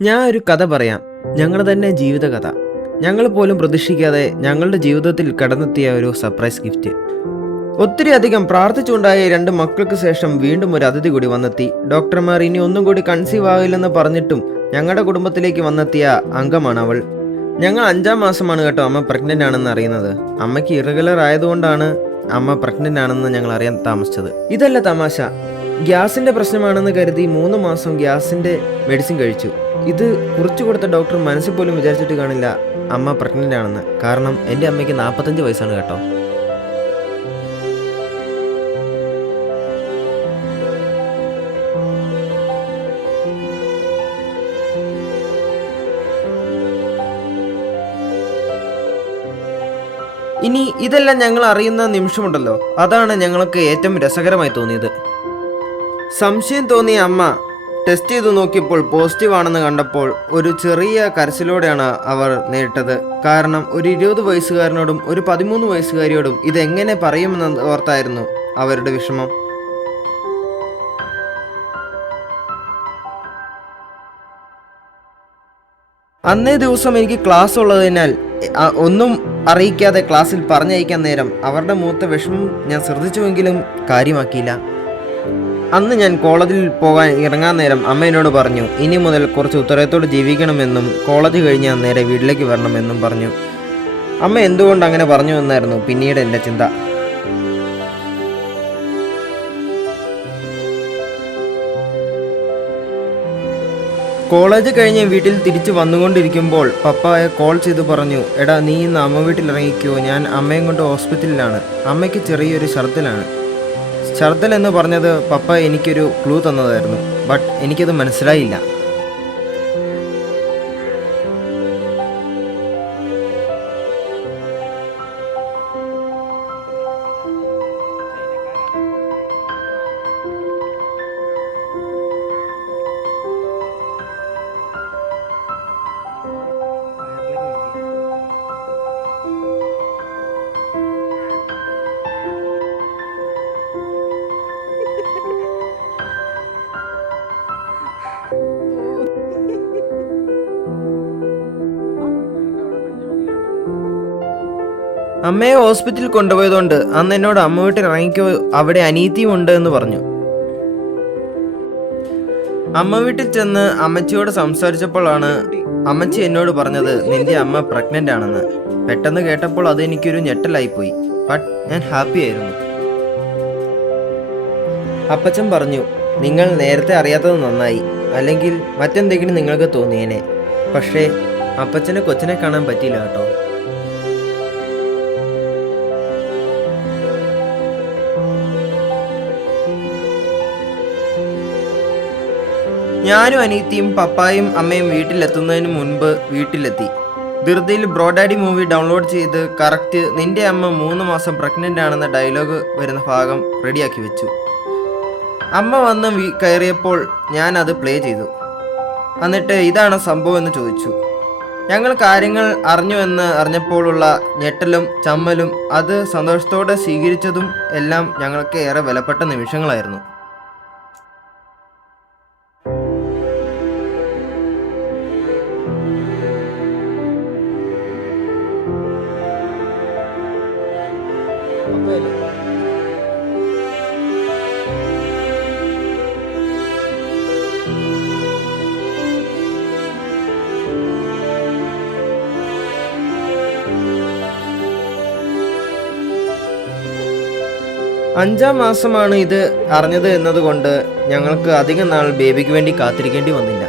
ഞാൻ ഒരു കഥ പറയാം. ഞങ്ങളുടെ തന്നെ ജീവിതകഥ. ഞങ്ങൾ പോലും പ്രതീക്ഷിക്കാതെ ഞങ്ങളുടെ ജീവിതത്തിൽ കടന്നെത്തിയ ഒരു സർപ്രൈസ് ഗിഫ്റ്റ്. ഒത്തിരി അധികം പ്രാർത്ഥിച്ചുണ്ടായ 2 മക്കൾക്ക് ശേഷം വീണ്ടും ഒരു അതിഥി കൂടി വന്നെത്തി. ഡോക്ടർമാർ ഇനി ഒന്നും കൂടി കൺസീവ് ആകില്ലെന്ന് പറഞ്ഞിട്ടും ഞങ്ങളുടെ കുടുംബത്തിലേക്ക് വന്നെത്തിയ അംഗമാണ് അവൾ. ഞങ്ങൾ 5-ാം മാസമാണ് കേട്ടോ അമ്മ പ്രഗ്നൻ്റ് ആണെന്ന് അറിയുന്നത്. അമ്മയ്ക്ക് ഇറഗുലർ ആയതുകൊണ്ടാണ് അമ്മ പ്രഗ്നൻ്റ് ആണെന്ന് ഞങ്ങൾ അറിയാൻ താമസിച്ചത്. ഇതല്ല തമാശ. ഗ്യാസിൻ്റെ പ്രശ്നമാണെന്ന് കരുതി 3 മാസം ഗ്യാസിൻ്റെ മെഡിസിൻ കഴിച്ചു. ഇത് കുറിച്ചു കൊടുത്ത ഡോക്ടർ മനസ്സിൽ പോലും വിചാരിച്ചിട്ട് കാണില്ല അമ്മ പ്രഗ്നൻ്റ് ആണെന്ന്. കാരണം എൻ്റെ അമ്മയ്ക്ക് 45 വയസ്സാണ് കേട്ടോ. ഇനി ഇതെല്ലാം ഞങ്ങൾ അറിയുന്ന നിമിഷമുണ്ടല്ലോ, അതാണ് ഞങ്ങൾക്ക് ഏറ്റവും രസകരമായി തോന്നിയത്. സംശയം തോന്നിയ അമ്മ ടെസ്റ്റ് ചെയ്തു നോക്കിയപ്പോൾ പോസിറ്റീവ് ആണെന്ന് കണ്ടപ്പോൾ ഒരു ചെറിയ കരച്ചിലോടെയാണ് അവർ നേരിട്ടത്. കാരണം ഒരു 20 വയസ്സുകാരനോടും ഒരു 13 വയസ്സുകാരിയോടും ഇതെങ്ങനെ പറയുമെന്ന് ഓർത്തായിരുന്നു അവരുടെ വിഷമം. അന്നേ ദിവസം എനിക്ക് ക്ലാസ് ഉള്ളതിനാൽ ഒന്നും അറിയിക്കാതെ ക്ലാസ്സിൽ പറഞ്ഞയക്കാൻ നേരം അവരുടെ മുഖത്തെ വിഷമം ഞാൻ ശ്രദ്ധിച്ചുവെങ്കിലും കാര്യമാക്കിയില്ല. അന്ന് ഞാൻ കോളേജിൽ പോകാൻ ഇറങ്ങാൻ നേരം അമ്മ എന്നോട് പറഞ്ഞു, ഇനി മുതൽ കുറച്ച് ഉത്തരവാദിത്തോടെ ജീവിക്കണമെന്നും കോളേജ് കഴിഞ്ഞാൽ നേരെ വീട്ടിലേക്ക് വരണമെന്നും പറഞ്ഞു. അമ്മ എന്തുകൊണ്ട് അങ്ങനെ പറഞ്ഞു എന്നായിരുന്നു പിന്നീട് എൻ്റെ ചിന്ത. കോളേജ് കഴിഞ്ഞ് വീട്ടിൽ തിരിച്ചു വന്നുകൊണ്ടിരിക്കുമ്പോൾ പപ്പായെ കോൾ ചെയ്ത് പറഞ്ഞു, എടാ നീ ഇന്ന് അമ്മ വീട്ടിൽ ഇറങ്ങിക്കോ, ഞാൻ അമ്മയും കൊണ്ട് ഹോസ്പിറ്റലിലാണ്. അമ്മയ്ക്ക് ചെറിയൊരു ഛർദ്ദലാണ്. ഛർദ്ദൽ എന്ന് പറഞ്ഞത് പപ്പ എനിക്കൊരു ക്ലൂ തന്നതായിരുന്നു. ബട്ട് എനിക്കത് മനസ്സിലായില്ല. അമ്മയെ ഹോസ്പിറ്റലിൽ കൊണ്ടുപോയതുകൊണ്ട് അന്ന് എന്നോട് അമ്മ വീട്ടിൽ ഇറങ്ങിക്കോ, അവിടെ അനീതിയും ഉണ്ട് എന്ന് പറഞ്ഞു. അമ്മ വീട്ടിൽ ചെന്ന് അമ്മച്ചിയോട് സംസാരിച്ചപ്പോഴാണ് അമ്മച്ചി എന്നോട് പറഞ്ഞത് നിന്റെ അമ്മ പ്രഗ്നൻ്റ് ആണെന്ന്. പെട്ടെന്ന് കേട്ടപ്പോൾ അത് എനിക്കൊരു ഞെട്ടലായിപ്പോയി. ബട്ട് ഞാൻ ഹാപ്പി ആയിരുന്നു. അപ്പച്ചൻ പറഞ്ഞു, നിങ്ങൾ നേരത്തെ അറിയാത്തത് നന്നായി, അല്ലെങ്കിൽ മറ്റെന്തെങ്കിലും നിങ്ങൾക്ക് തോന്നിയേനെ. പക്ഷേ അപ്പച്ചന് കൊച്ചിനെ കാണാൻ പറ്റിയില്ല കേട്ടോ. ഞാനും അനീത്തിയും പപ്പായും അമ്മയും വീട്ടിലെത്തുന്നതിന് മുൻപ് വീട്ടിലെത്തി. ധൃതിയിൽ ബ്രോഡാഡി മൂവി ഡൗൺലോഡ് ചെയ്ത് കറക്റ്റ് നിന്റെ അമ്മ 3 മാസം പ്രഗ്നൻ്റ് ആണെന്ന ഡയലോഗ് വരുന്ന ഭാഗം റെഡിയാക്കി വെച്ചു. അമ്മ വന്ന് കയറിയപ്പോൾ ഞാൻ അത് പ്ലേ ചെയ്തു. എന്നിട്ട് ഇതാണ് സംഭവം എന്ന് ചോദിച്ചു. ഞങ്ങൾ കാര്യങ്ങൾ അറിഞ്ഞു എന്ന് അറിഞ്ഞപ്പോഴുള്ള ഞെട്ടലും ചമ്മലും അത് സന്തോഷത്തോടെ സ്വീകരിച്ചതും എല്ലാം ഞങ്ങൾക്ക് ഏറെ വിലപ്പെട്ട നിമിഷങ്ങളായിരുന്നു. അഞ്ചാം മാസമാണ് ഇത് അറിഞ്ഞത് എന്നതുകൊണ്ട് ഞങ്ങൾക്ക് അധികം നാൾ ബേബിക്ക് വേണ്ടി കാത്തിരിക്കേണ്ടി വന്നില്ല.